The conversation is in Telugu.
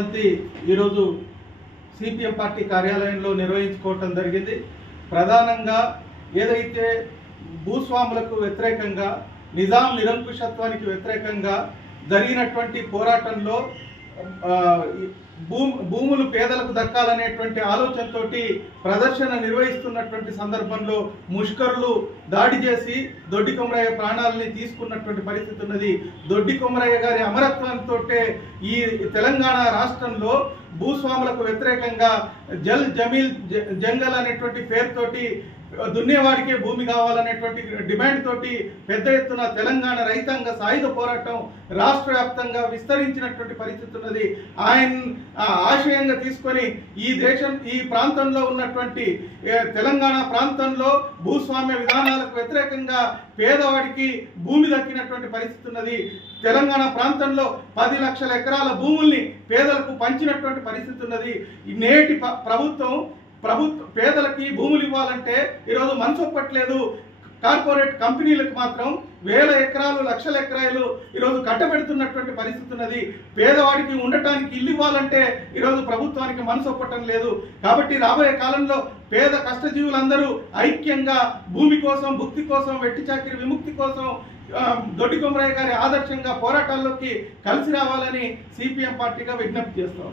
పదవ వర్ధంతి ఈరోజు సిపిఎం పార్టీ కార్యాలయంలో నిర్వహించుకోవటం జరిగింది. ప్రధానంగా ఏదైతే భూస్వాములకు వ్యతిరేకంగా నిజాం నిరంకుశత్వానికి వ్యతిరేకంగా జరిగినటువంటి పోరాటంలో భూ భూములు పేదలకు దక్కాలనేటువంటి ఆలోచనతోటి ప్రదర్శన నిర్వహిస్తున్నటువంటి సందర్భంలో ముష్కరులు దాడి చేసి దొడ్డి కొమరయ్య ప్రాణాలని తీసుకున్నటువంటి పరిస్థితి ఉన్నది. దొడ్డి కొమరయ్య గారి అమరత్వంతో ఈ తెలంగాణ రాష్ట్రంలో భూస్వాములకు వ్యతిరేకంగా జల్ జమీల్ జంగల్ అనేటువంటి పేరుతోటి దున్నేవాడికే భూమి కావాలనేటువంటి డిమాండ్ తోటి పెద్ద ఎత్తున తెలంగాణ రైతాంగ సాయుధ పోరాటం రాష్ట్ర వ్యాప్తంగా విస్తరించినటువంటి పరిస్థితి ఉన్నది. ఆయన ఆశయంగా తీసుకొని ఈ దేశం ఈ ప్రాంతంలో ఉన్నటువంటి తెలంగాణ ప్రాంతంలో భూస్వామ్య విధానాలకు వ్యతిరేకంగా పేదవాడికి భూమి దక్కినటువంటి పరిస్థితి ఉన్నది. తెలంగాణ ప్రాంతంలో పది లక్షల ఎకరాల భూముల్ని పేదలకు పంచినటువంటి పరిస్థితి ఉన్నది. నేటి ప- ప్రభుత్వం ప్రభుత్వ పేదలకి భూములు ఇవ్వాలంటే ఈరోజు మనసు ఒప్పట్లేదు కార్పొరేట్ కంపెనీలకు మాత్రం వేల ఎకరాలు లక్షల ఎకరాలు ఈరోజు కట్టబెడుతున్నటువంటి పరిస్థితి ఉన్నది. పేదవాడికి ఉండటానికి ఇల్లు ఇవ్వాలంటే ఈరోజు ప్రభుత్వానికి మనసు ఒప్పటం లేదు. కాబట్టి రాబోయే కాలంలో పేద కష్టజీవులందరూ ఐక్యంగా భూమి కోసం భుక్తి కోసం వెట్టి చాకిరి విముక్తి కోసం దొడ్డి కొమరయ్య గారి ఆదర్శంగా పోరాటాల్లోకి కలిసి రావాలని సిపిఎం పార్టీగా విజ్ఞప్తి చేస్తాం